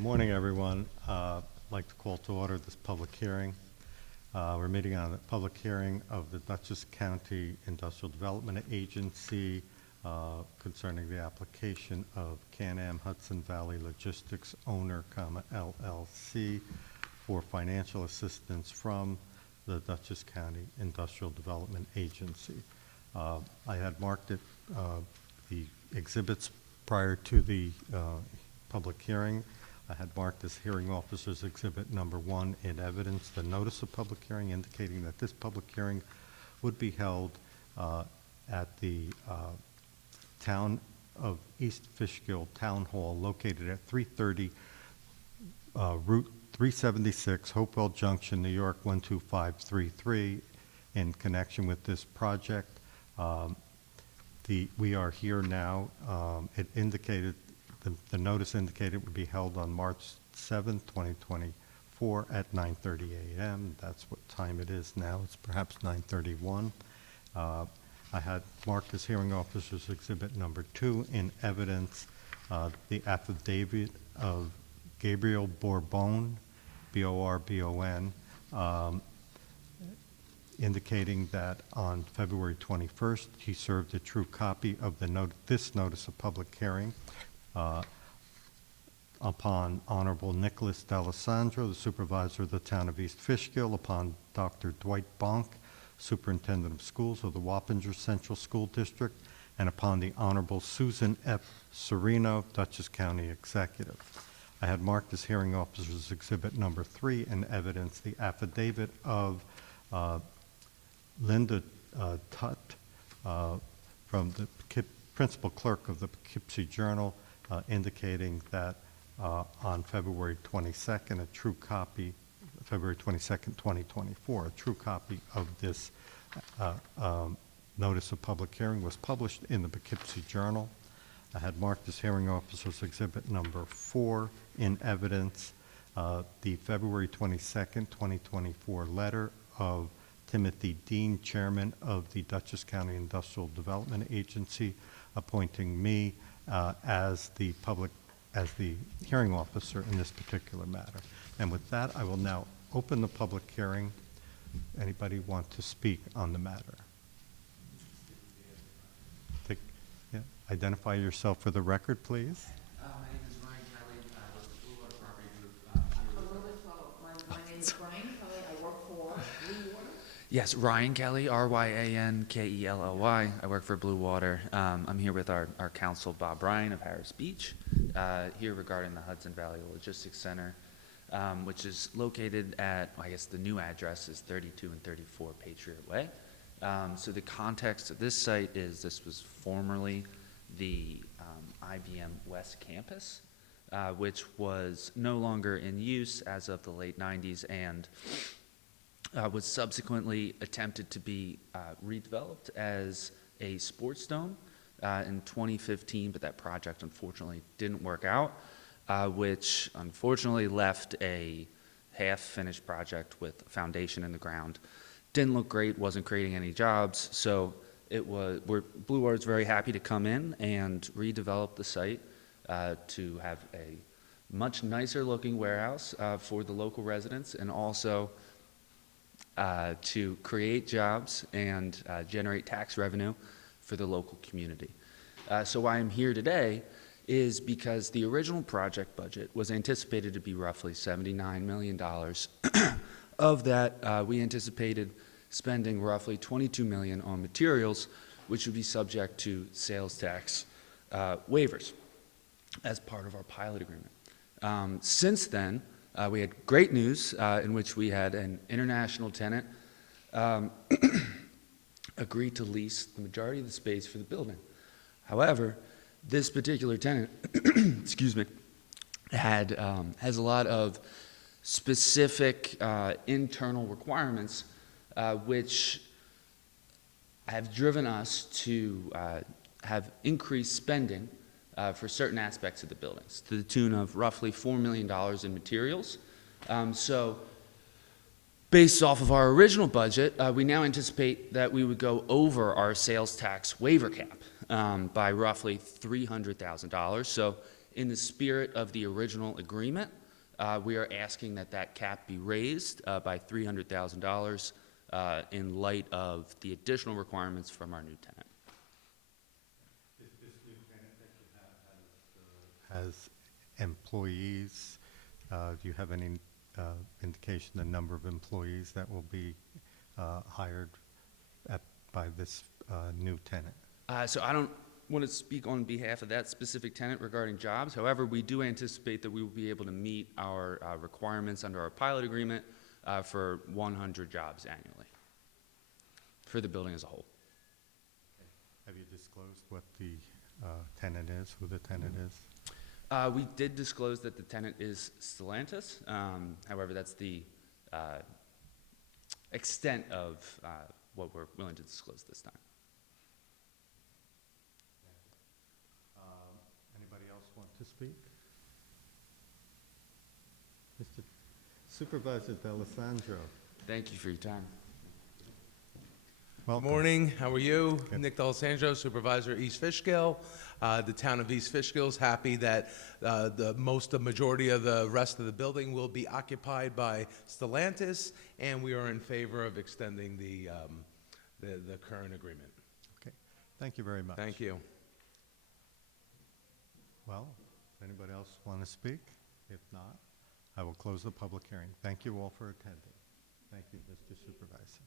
Morning, everyone. I'd like to call to order this public hearing. We're meeting on the public hearing of the Dutchess County Industrial Development Agency concerning the application of CANAM Hudson Valley Logistics Owner, LLC for financial assistance from the Dutchess County Industrial Development Agency. I had marked it, the exhibits prior to the public hearing. I had marked as hearing officer's exhibit number 1 in evidence the notice of public hearing indicating that this public hearing would be held at the Town of East Fishkill Town Hall located at 330 Route 376, Hopewell Junction, New York 12533. In connection with this project, we are here now. It indicated the notice indicated it would be held on March 7th, 2024 at 9:30 a.m. That's what time it is now. It's perhaps 9:31. I had marked as hearing officer's exhibit number 2 in evidence the affidavit of Gabriel Bourbon, B-O-R-B-O-N, indicating that on February 21st, he served a true copy of this notice of public hearing upon Honorable Nicholas D'Alessandro, the supervisor of the Town of East Fishkill, upon Dr. Dwight Bonk, superintendent of schools of the Wappinger Central School District, and upon the Honorable Susan F. Serino, Dutchess County executive. I had marked as hearing officer's exhibit number 3 in evidence the affidavit of Linda Tutt from the principal clerk of the Poughkeepsie Journal, indicating that on February 22nd, February 22nd, 2024, a true copy of this notice of public hearing was published in the Poughkeepsie Journal. I had marked as hearing officer's exhibit number 4 in evidence the February 22nd, 2024 letter of Timothy Dean, chairman of the Dutchess County Industrial Development Agency, appointing me as the hearing officer in this particular matter. And with that, I will now open the public hearing. Anybody want to speak on the matter? Identify yourself for the record, please. My name is Ryan Kelly. I work for Blue Water Property Group. A little bit slow. My name is Brian Kelly. I work for Blue Water. Yes, Ryan Kelly, R-Y-A-N-K-E-L-L-Y. I work for Blue Water. I'm here with our counsel, Bob Bryan of Harris Beach, here regarding the Hudson Valley Logistics Center, which is located at, I guess the new address is 32 and 34 Patriot Way. So the context of this site is this was formerly the IBM West Campus, which was no longer in use as of the late 90s and was subsequently attempted to be redeveloped as a sports dome in 2015, but that project unfortunately didn't work out, which unfortunately left a half-finished project with foundation in the ground. Didn't look great, wasn't creating any jobs, so Blue Water's very happy to come in and redevelop the site to have a much nicer looking warehouse for the local residents, and also to create jobs and generate tax revenue for the local community. So why I'm here today is because the original project budget was anticipated to be roughly $79 million. Of that, we anticipated spending roughly $22 million on materials, which would be subject to sales tax waivers as part of our pilot agreement. Since then, we had great news in which we had an international tenant agree to lease the majority of the space for the building. However, this particular tenant, excuse me, has a lot of specific internal requirements which have driven us to have increased spending for certain aspects of the buildings to the tune of roughly $4 million in materials. So based off of our original budget, we now anticipate that we would go over our sales tax waiver cap by roughly $300,000. So in the spirit of the original agreement, we are asking that that cap be raised by $300,000 in light of the additional requirements from our new tenant. This new tenant that you have has employees. Do you have any indication the number of employees that will be hired by this new tenant? So I don't want to speak on behalf of that specific tenant regarding jobs. However, we do anticipate that we will be able to meet our requirements under our pilot agreement for 100 jobs annually for the building as a whole. Have you disclosed what the tenant is, who the tenant is? We did disclose that the tenant is Stellantis. However, that's the extent of what we're willing to disclose this time. Anybody else want to speak? Mr. Supervisor D'Alessandro. Thank you for your time. Good Welcome. morning, how are you? Good. Nick D'Alessandro, Supervisor East Fishkill. The town of East Fishkill is happy that the majority of the rest of the building will be occupied by Stellantis, and we are in favor of extending the current agreement. Okay, thank you very much. Thank you. Well, anybody else want to speak? If not, I will close the public hearing. Thank you all for attending. Thank you, Mr. Supervisor.